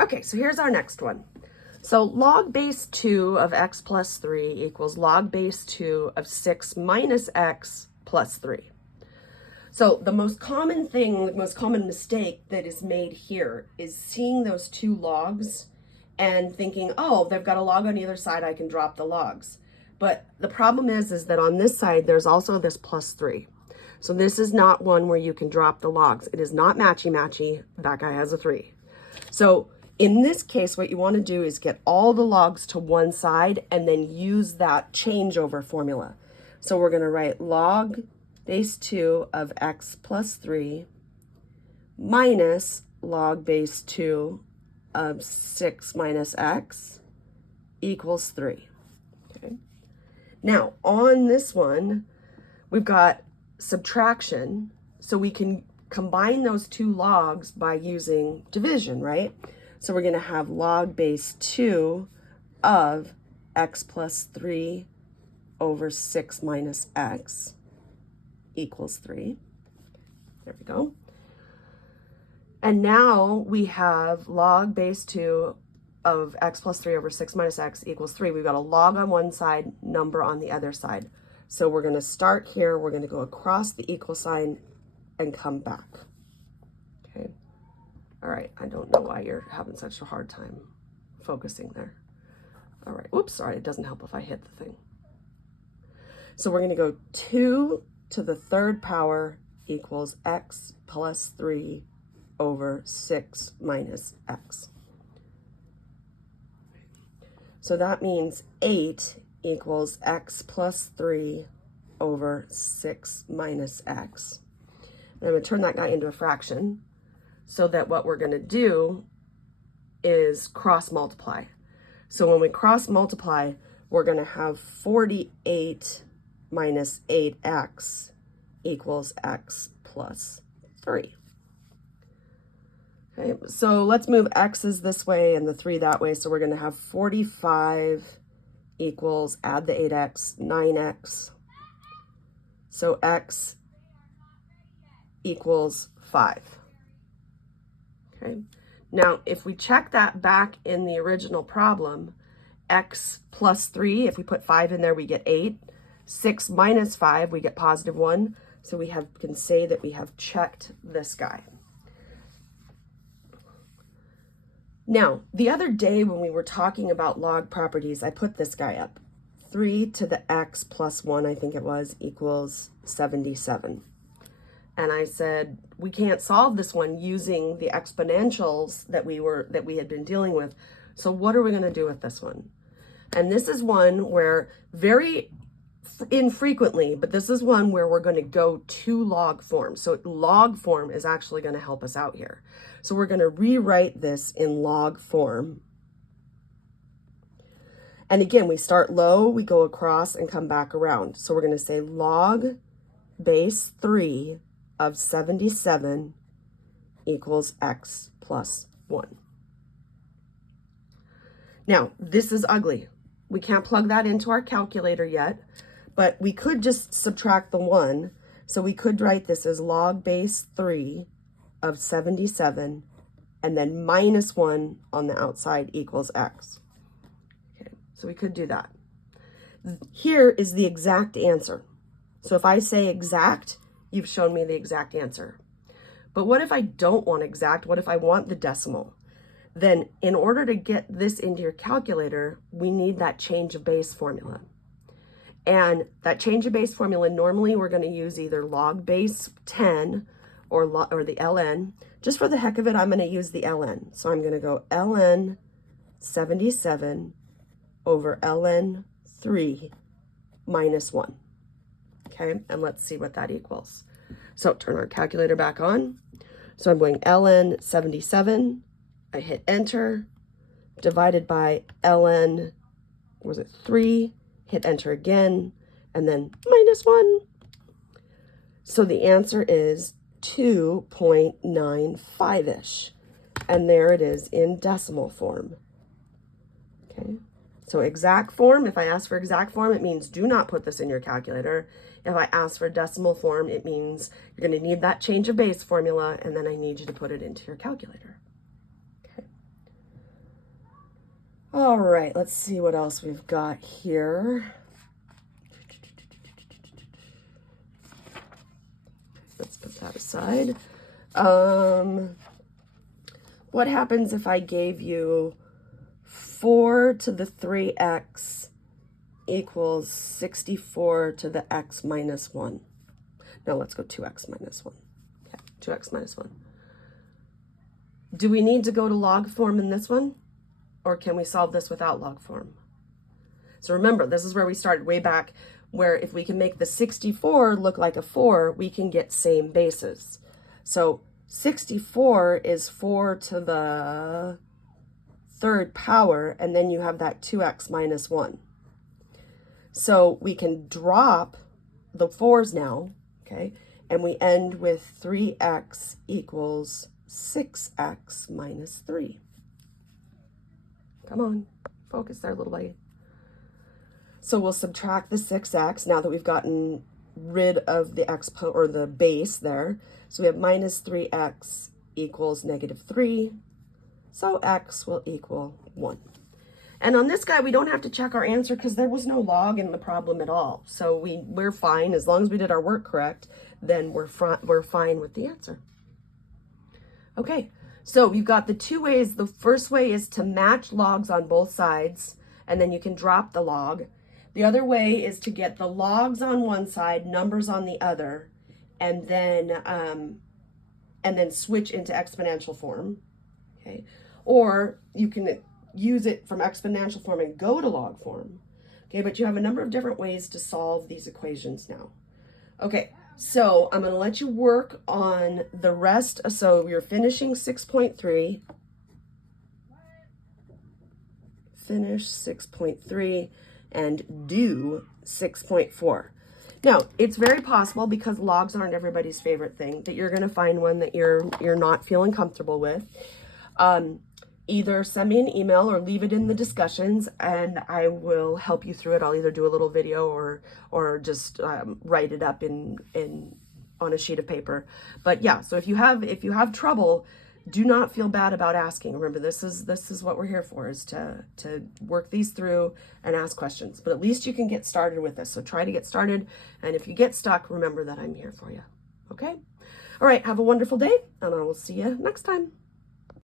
Okay, so here's our next one. So log base 2 of x plus 3 equals log base 2 of 6 minus x plus 3. So the most common thing, the most common mistake that is made here is seeing those two logs and thinking, oh, they've got a log on either side, I can drop the logs. But the problem is that on this side, there's also this plus 3. So this is not one where you can drop the logs. It is not matchy-matchy. That guy has a 3. So in this case, what you want to do is get all the logs to one side and then use that changeover formula. So we're going to write log base 2 of x plus 3 minus log base 2 of 6 minus x equals 3. Okay. Now, on this one, we've got subtraction, so we can combine those two logs by using division, right? So we're going to have log base 2 of x plus 3 over 6 minus x equals 3. There we go. And now we have log base 2 of x plus 3 over 6 minus x equals 3. We've got a log on one side, number on the other side. So we're going to start here. We're going to go across the equal sign and come back. Okay. All right. I don't know why you're having such a hard time focusing there. All right. Oops, sorry. It doesn't help if I hit the thing. So we're going to go 2 to the third power equals x plus 3 over 6 minus x. So that means 8 equals x plus 3 over 6 minus x. And I'm going to turn that guy into a fraction so that what we're going to do is cross multiply. So when we cross multiply, we're going to have 48 minus 8x equals x plus 3. Okay, so let's move x's this way and the 3 that way. So we're going to have 45 equals, add the 8x, 9x. So x equals 5. Okay, now if we check that back in the original problem, x plus 3, if we put 5 in there, we get 8. 6 minus 5, we get positive 1. So we can say that we have checked this guy. Now, the other day when we were talking about log properties, I put this guy up. 3 to the x plus 1, I think it was, equals 77. And I said, we can't solve this one using the exponentials that we had been dealing with. So what are we going to do with this one? And this is one where very infrequently, but this is one where we're going to go to log form. So log form is actually going to help us out here. So we're going to rewrite this in log form. And again, we start low, we go across and come back around. So we're going to say log base 3 of 77 equals x plus 1. Now, this is ugly. We can't plug that into our calculator yet, but we could just subtract the 1. So we could write this as log base 3 of 77 and then minus 1 on the outside equals x. Okay, so we could do that. Here is the exact answer. So if I say exact, you've shown me the exact answer. But what if I don't want exact? What if I want the decimal? Then in order to get this into your calculator, we need that change of base formula. And that change of base formula, normally we're going to use either log base 10 or the ln. Just for the heck of it, I'm going to use the ln. So I'm going to go ln 77 over ln 3 minus 1. Okay, and let's see what that equals. So turn our calculator back on. So I'm going ln 77. I hit enter, divided by ln, was it 3? Hit enter again, and then minus 1. So the answer is 2.95-ish. And there it is in decimal form. Okay, so exact form, if I ask for exact form, it means do not put this in your calculator. If I ask for decimal form, it means you're going to need that change of base formula, and then I need you to put it into your calculator. Okay. All right, let's see what else we've got here. Let's put that aside. What happens if I gave you 4 to the 3x equals 64 to the x minus 1? No, let's go 2x minus 1. Okay, 2x minus 1. Do we need to go to log form in this one? Or can we solve this without log form? So remember, this is where we started way back, where if we can make the 64 look like a 4, we can get same bases. So 64 is 4 to the 3rd power, and then you have that 2x minus 1. So we can drop the 4's now, okay? And we end with 3x equals 6x minus 3. Come on, focus there, little buddy. So we'll subtract the 6x now that we've gotten rid of the or the base there. So we have minus 3x equals negative 3. So x will equal 1. And on this guy, we don't have to check our answer because there was no log in the problem at all. So we're fine. As long as we did our work correct, then we're fine with the answer. Okay, so we've got the two ways. The first way is to match logs on both sides, and then you can drop the log. The other way is to get the logs on one side, numbers on the other, and then switch into exponential form. Okay, or you can use it from exponential form and go to log form. Okay, but you have a number of different ways to solve these equations now. Okay, so I'm going to let you work on the rest. So you're finishing 6.3. Finish 6.3 and do 6.4. Now, it's very possible, because logs aren't everybody's favorite thing, that you're going to find one that you're not feeling comfortable with. Either send me an email or leave it in the discussions, and I will help you through it. I'll either do a little video or just write it up on a sheet of paper. But yeah, so if you have trouble, do not feel bad about asking. Remember, this is what we're here for, is to work these through and ask questions. But at least you can get started with this. So try to get started, and if you get stuck, remember that I'm here for you. Okay? All right, have a wonderful day, and I will see you next time.